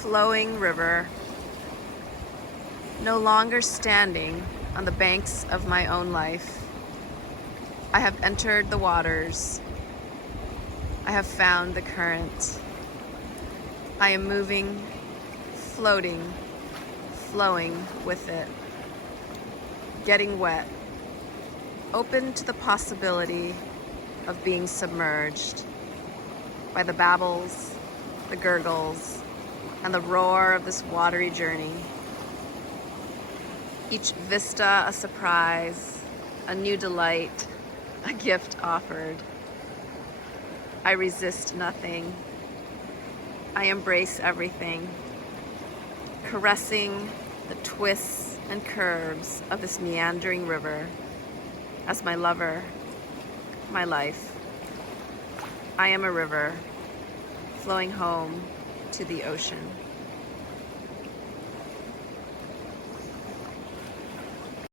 flowing river, no longer standing on the banks of my own life. I have entered the waters. I have found the current. I am moving, floating, flowing with it, getting wet, open to the possibility of being submerged by the babbles, the gurgles, and the roar of this watery journey. Each vista a surprise, a new delight, a gift offered. I resist nothing. I embrace everything, caressing the twists and curves of this meandering river as my lover, my life. I am a river flowing home to the ocean.